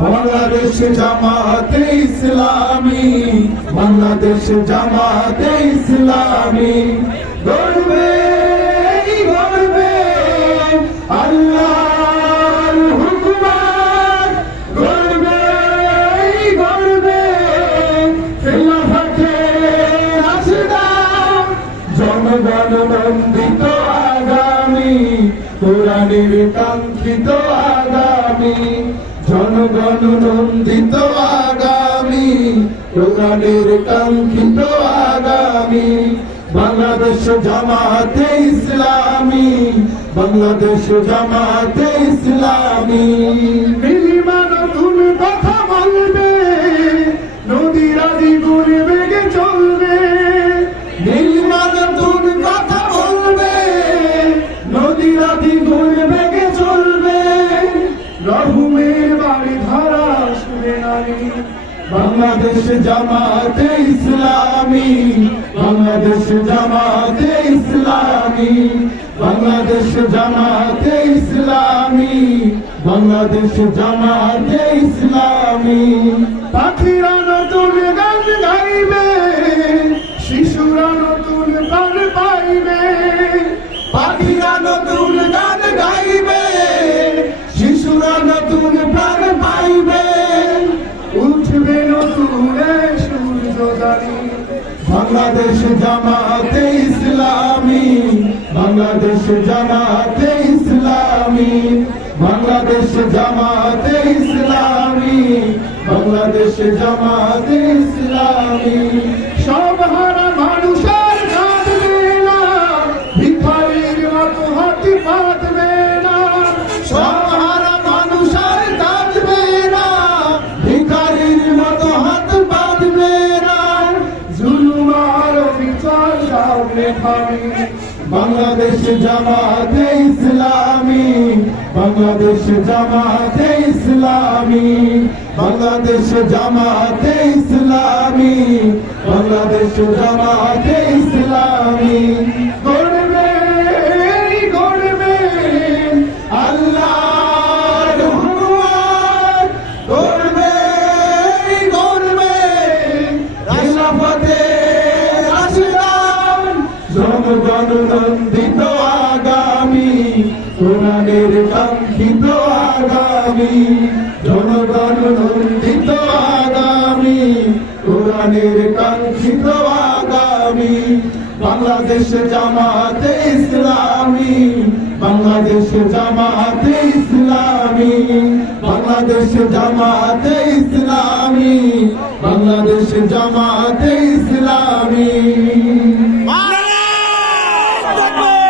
বাংলাদেশ জামাতে ইসলামী, বাংলাদেশ জামাতে ইসলামী। গর্বে গর্বে আল্লাহর হুকুমত, গর্বে গর্বে খেলাফতে রাশিদা। জনগণ নন্দিত আগামী, কোরআনের কাঙ্ক্ষিত আগামী। জনগণ নন্দিত আগামী, কোরআনের কাঙ্ক্ষিত আগামী। বাংলাদেশ জামাতে ইসলামী, বাংলাদেশ জামাতে ইসলামী। নীলিমা নতুন কথা বলবে, নদীরা দ্বিগুণ বেগে চলবে। নীলিমা নতুন কথা বলবে, নদীরা দ্বিগুণ বেগে চলবে। রহুমের বাড়ি ধারা শুনে নারী। বাংলাদেশ জামাতে ইসলামী, বাংলাদেশ জামাতে ইসলামী। বাংলাদেশ জামাতে ইসলামী, বাংলাদেশ জামাতে ইসলামী। পাখিরা নতুন গান গাইবে, শিশুরা নতুন প্রাণ পাইবে। পাখিরা নতুন গান গাইবে, শিশুরা নতুন প্রাণ পাইবে। উঠবে নতুন সূর্যদানি। বাংলাদেশ জামাতে ইসলামী, বাংলাদেশ জামাতে ইসলামী। বাংলাদেশ জামাতে ইসলামী, বাংলাদেশ জামাতে ইসলামী। সব হারা মানুষের কাঁদবে না, ভিখারির মতো হাতি পাতবে না। সব হারা মানুষের কাঁদবে না, ভিখারির মতো হাত পাতবে না। জুলুম আর বিচার সামনে থামি। বাংলাদেশ জামাতে ইসলামী, বাংলাদেশ জামাতে ইসলামী। বাংলাদেশ জামাতে ইসলামী, বাংলাদেশ জামাতে ইসলামী। গর্বে গর্বে আল্লাহর হুকুমত, গর্বে গর্বে খেলাফতে রাশিদা। জনগণ নন্দিত আগামী, কোরআনের কাঙ্ক্ষিত আগামী। জনগণ নন্দিত আগামী, কোরআনের কাঙ্ক্ষিত আগামী। বাংলাদেশ জামাতে ইসলামী, বাংলাদেশ জামাতে ইসলামী। বাংলাদেশ জামাতে ইসলামী, বাংলাদেশ জামাতে ইসলামী।